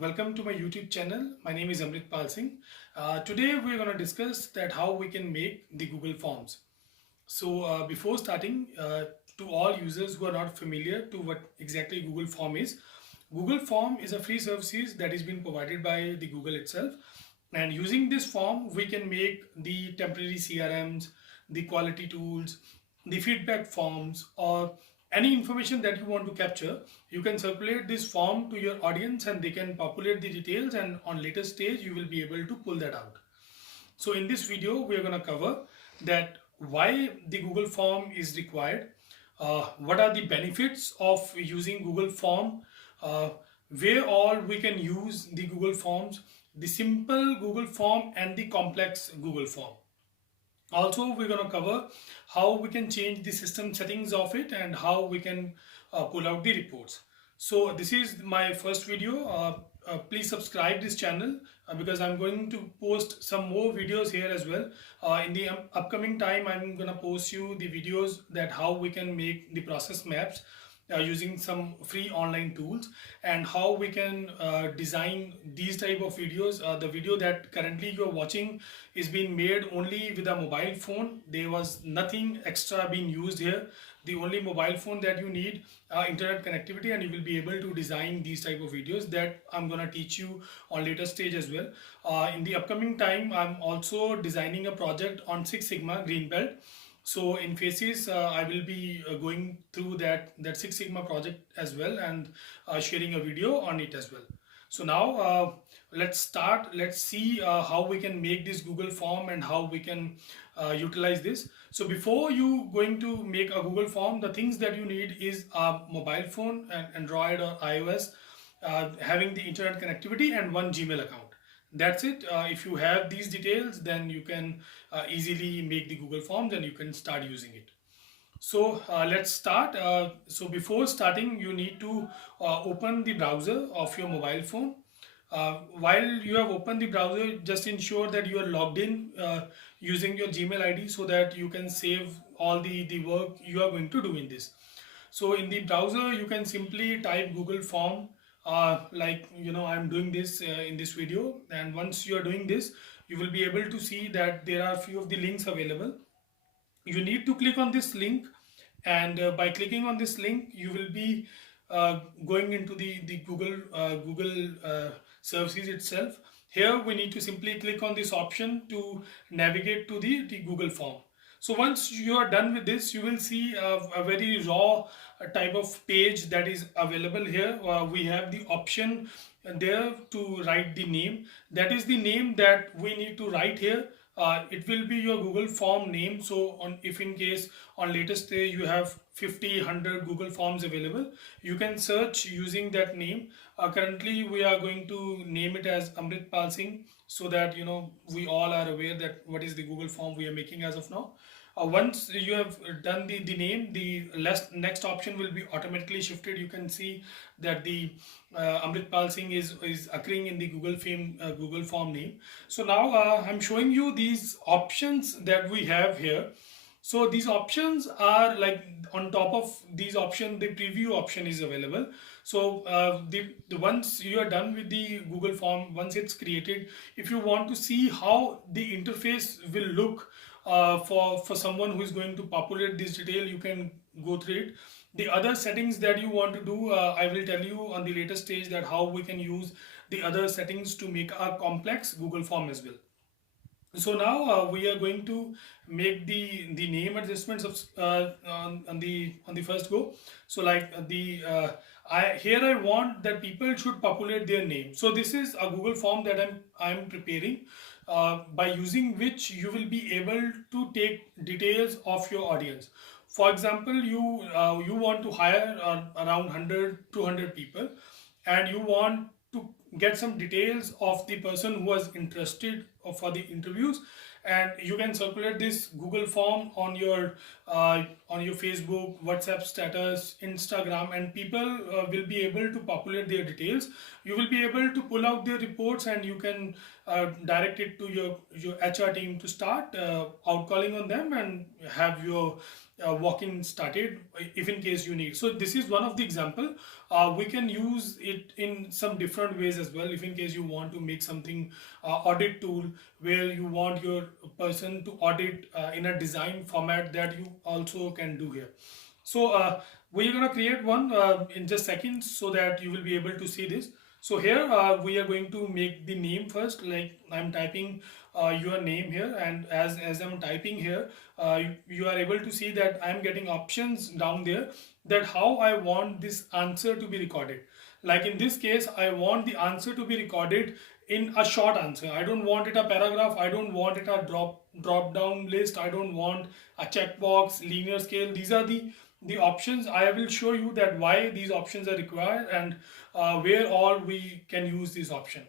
welcome to my YouTube channel. My name is Amrit Pal Singh. Today we're going to discuss that how we can make the Google Forms. So before starting, to all users who are not familiar to what exactly Google Form is, Google Form is a free services that is being provided by the Google itself. And using this form, we can make the temporary CRMs, the quality tools, the feedback forms, or any information that you want to capture. You can circulate this form to your audience and they can populate the details, and on later stage you will be able to pull that out. So in this video, we are going to cover that why the Google Form is required, what are the benefits of using Google Form, uh, where all we can use the Google Forms, the simple Google Form and the complex Google Form. Also, we're going to cover how we can change the system settings of it and how we can pull out the reports. So this is my first video. Please subscribe this channel because I'm going to post some more videos here as well. In the upcoming time, I'm going to post you the videos that how we can make the process maps using some free online tools, and how we can design these type of videos. The video that currently you are watching is being made only with a mobile phone. There was nothing extra being used here. The only mobile phone that you need, internet connectivity, and you will be able to design these type of videos that I'm gonna teach you on later stage as well. In the upcoming time, I'm also designing a project on Six Sigma Green Belt. So in phases, I will be going through that Six Sigma project as well, and sharing a video on it as well. So now let's start. Let's see how we can make this Google Form and how we can utilize this. So before you going to make a Google Form, the things that you need is a mobile phone, and Android or iOS, having the internet connectivity and one Gmail account. That's it. If you have these details, then you can easily make the Google Forms and you can start using it. So let's start. So before starting, you need to open the browser of your mobile phone. While you have opened the browser, just ensure that you are logged in using your Gmail ID so that you can save all the work you are going to do in this. So in the browser, you can simply type Google Form, like I'm doing this in this video. And once you are doing this, you will be able to see that there are few of the links available. You need to click on this link, and by clicking on this link, you will be going into the Google services itself. Here we need to simply click on this option to navigate to the Google Form. So once you are done with this, you will see a very raw type of page that is available here. We have the option there to write the name. That is the name that we need to write here. It will be your Google Form name. So if in case on latest day you have 50, 100 Google Forms available, you can search using that name. Currently we are going to name it as Amrit Pal Singh, so that we all are aware that what is the Google Form we are making as of now. Once you have done the name, the next option will be automatically shifted. You can see that the Amrit Pal Singh is occurring in the Google Form name. So now I'm showing you these options that we have here. So these options are like, on top of these options, the preview option is available. So the once you are done with the Google Form, once it's created, if you want to see how the interface will look for someone who is going to populate this detail, you can go through it. The other settings that you want to do, I will tell you on the later stage that how we can use the other settings to make a complex Google Form as well. So now we are going to make the name adjustments of on the first go. So like here I want that people should populate their name. So this is a Google Form that I'm preparing, by using which you will be able to take details of your audience. For example, you want to hire around 100 200 people, and you want to get some details of the person who was interested for the interviews, and you can circulate this Google Form on your Facebook, WhatsApp status, Instagram, and people will be able to populate their details. You will be able to pull out their reports, and you can direct it to your HR team to start out calling on them and have your walk-in started, if in case you need. So this is one of the example. We can use it in some different ways as well. If in case you want to make something audit tool where you want your person to audit in a design format, that you also can do here. So we're gonna create one in just seconds so that you will be able to see this. So here we are going to make the name first. Like I'm typing your name here, and as I'm typing here, you are able to see that I'm getting options down there, that how I want this answer to be recorded. Like in this case, I want the answer to be recorded in a short answer. I don't want it a paragraph. I don't want it a drop down list. I don't want a checkbox, linear scale. These are the options. I will show you that why these options are required, and where all we can use this option.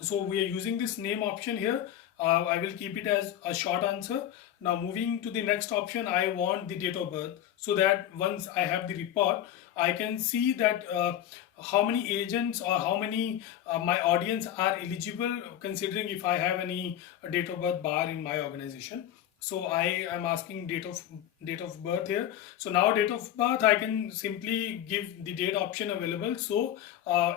So we are using this name option here. I will keep it as a short answer. Now moving to the next option, I want the date of birth, so that once I have the report, I can see that how many agents or how many my audience are eligible, considering if I have any date of birth bar in my organization. So I am asking date of birth here. So now date of birth, I can simply give the date option available. So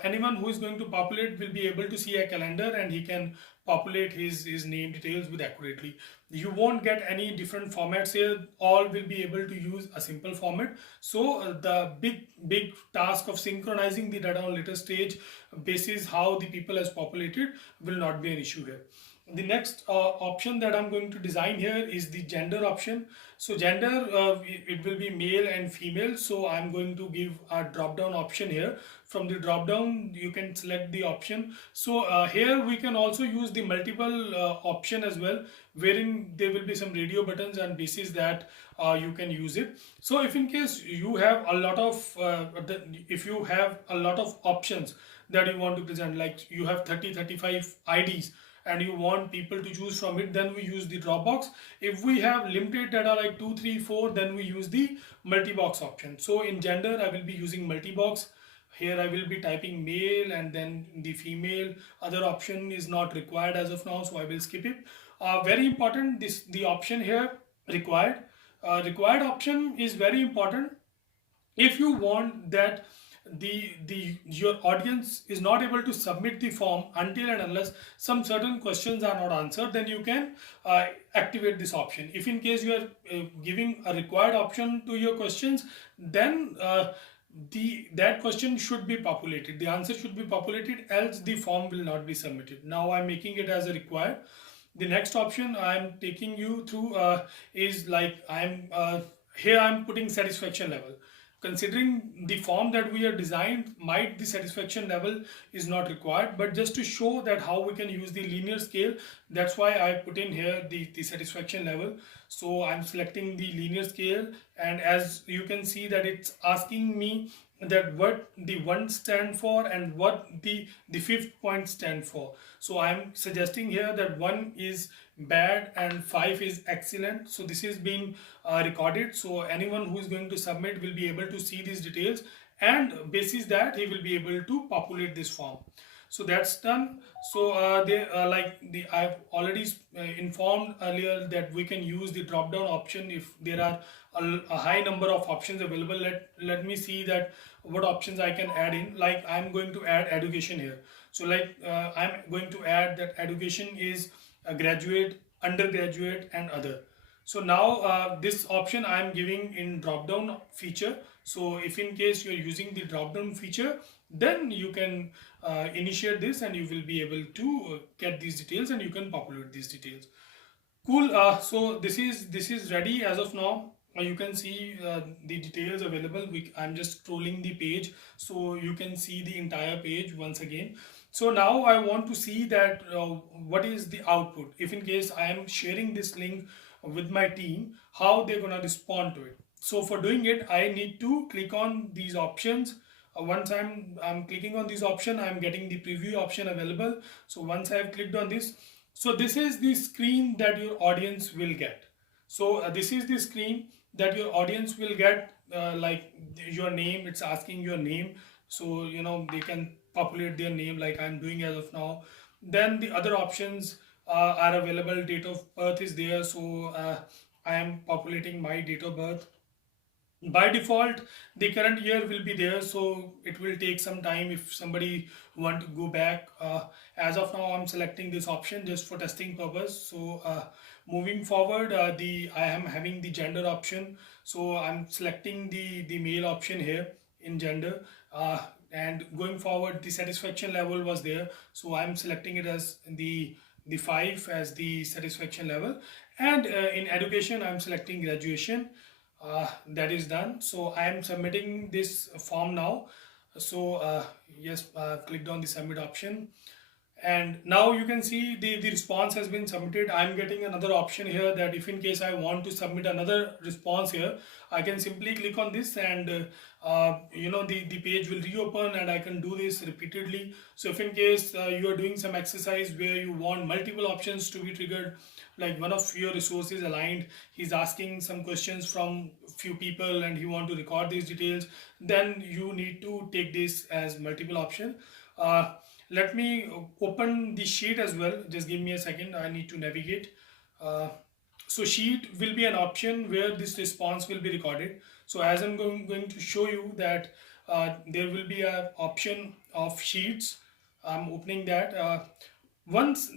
anyone who is going to populate will be able to see a calendar, and he can populate his name details with accurately. You won't get any different formats here. All will be able to use a simple format. So the big task of synchronizing the data on later stage basis how the people has populated will not be an issue here. The next option that I'm going to design here is the gender option. So gender, it will be male and female. So I'm going to give a drop down option here. From the drop down, you can select the option. So here we can also use the multiple option as well, wherein there will be some radio buttons, and basis that you can use it. So if in case you have a lot of if you have a lot of options that you want to present, like you have 30-35 IDs, and you want people to choose from it, then we use the Dropbox. If we have limited data like 2, 3, 4, then we use the multi-box option. So in gender, I will be using multi-box. Here I will be typing male and then the female. Other option is not required as of now, so I will skip it. Very important, the option here, required. Required option is very important. If you want that your audience is not able to submit the form until and unless some certain questions are not answered, then you can activate this option. If in case you are giving a required option to your questions, then that question should be populated, the answer should be populated, else the form will not be submitted. Now I'm making it as a required. The next option I'm taking you through is like here I'm putting satisfaction level. Considering the form that we are designed, might the satisfaction level is not required, but just to show that how we can use the linear scale, that's why I put in here the satisfaction level. So I'm selecting the linear scale, and as you can see that it's asking me that what the 1 stand for and what the fifth point stand for. So I'm suggesting here that 1 is bad and 5 is excellent. So this is being recorded, so anyone who is going to submit will be able to see these details, and basis that he will be able to populate this form. So that's done. So I've already informed earlier that we can use the drop down option if there are a high number of options available. Let me see that what options I can add in. Like I'm going to add education here. So like I'm going to add that education is a graduate, undergraduate and other. So now this option I am giving in drop down feature. So if in case you are using the drop down feature, then you can initiate this and you will be able to get these details and you can populate these details. Cool. So this is ready as of now. You can see the details available. I'm just scrolling the page so you can see the entire page once again. So now I want to see that what is the output. If in case I am sharing this link with my team, how they're gonna respond to it. So for doing it, I need to click on these options. Once I'm clicking on this option, I'm getting the preview option available. So once I've clicked on this, so this is the screen that your audience will get. So this is the screen that your audience will get, like your name, it's asking your name. So you know they can populate their name like I'm doing as of now. Then the other options are available. Date of birth is there, so I am populating my date of birth. By default the current year will be there, so it will take some time if somebody want to go back. As of now I'm selecting this option just for testing purpose. So moving forward, the I am having the gender option, so I'm selecting the male option here in gender. And going forward the satisfaction level was there, so I'm selecting it as the 5 as the satisfaction level. And in education I'm selecting graduation. That is done, so I am submitting this form now. So yes, clicked on the submit option, and now you can see the response has been submitted. I'm getting another option here that if in case I want to submit another response here, I can simply click on this, and the page will reopen, and I can do this repeatedly. So if in case you are doing some exercise where you want multiple options to be triggered, like one of your resources aligned, he's asking some questions from few people and he want to record these details, then you need to take this as multiple option. Let me open the sheet as well. Just give me a second. I need to navigate. Uh, so sheet will be an option where this response will be recorded. So as I'm going to show you that there will be an option of sheets. I'm opening that. Once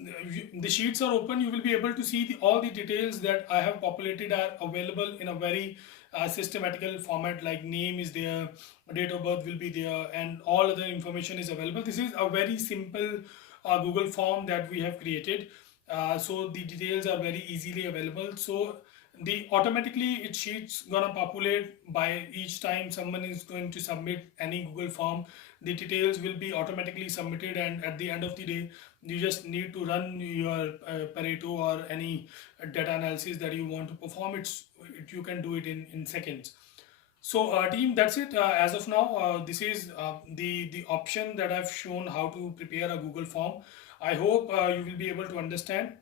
the sheets are open, you will be able to see all the details that I have populated are available in a very systematical format, like name is there, date of birth will be there, and all other information is available. This is a very simple Google form that we have created. So the details are very easily available. So the automatically it sheets gonna populate by each time someone is going to submit any Google form. The details will be automatically submitted, and at the end of the day you just need to run your Pareto or any data analysis that you want to perform. You can do it in seconds. So team, that's it. As of now, this is the option that I've shown how to prepare a Google form. I hope you will be able to understand.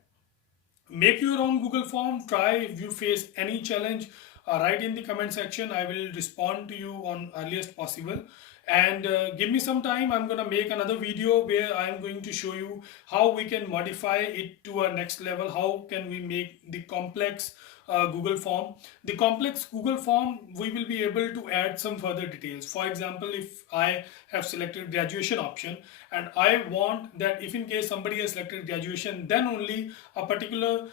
Make your own Google form. Try. If you face any challenge, write in the comment section. I will respond to you on earliest possible. And give me some time. I'm gonna make another video where I'm going to show you how we can modify it to a next level. How can we make the complex Google form? The complex Google form, we will be able to add some further details. For example, if I have selected graduation option, and I want that if in case somebody has selected graduation, then only a particular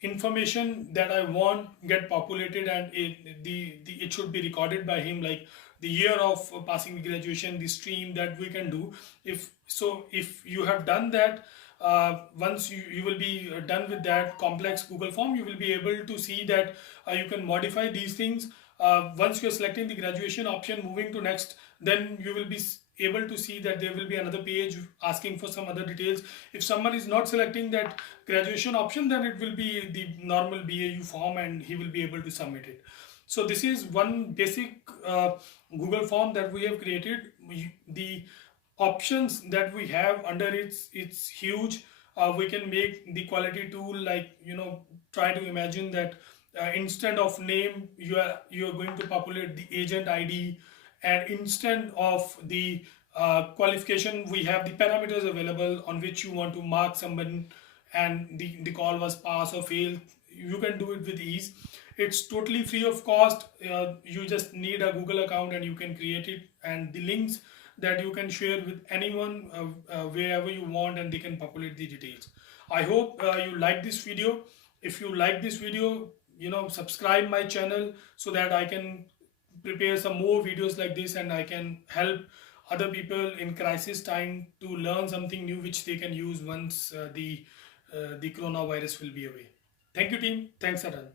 information that I want get populated, and it should be recorded by him, like the year of passing the graduation, the stream that we can do. If you have done that, once you will be done with that complex Google form, you will be able to see that you can modify these things. Once you're selecting the graduation option, moving to next, then you will be able to see that there will be another page asking for some other details. If someone is not selecting that graduation option, then it will be the normal BAU form and he will be able to submit it. So this is one basic Google form that we have created. The options that we have under it's huge. We can make the quality tool, like try to imagine that instead of name you are going to populate the agent ID, and instead of the qualification we have the parameters available on which you want to mark someone, and the call was pass or fail. You can do it with ease. It's totally free of cost. You just need a Google account and you can create it, and the links that you can share with anyone wherever you want, and they can populate the details. I hope you like this video. If you like this video, subscribe my channel so that I can prepare some more videos like this, and I can help other people in crisis time to learn something new which they can use once the coronavirus will be away. Thank you team. Thanks Aran.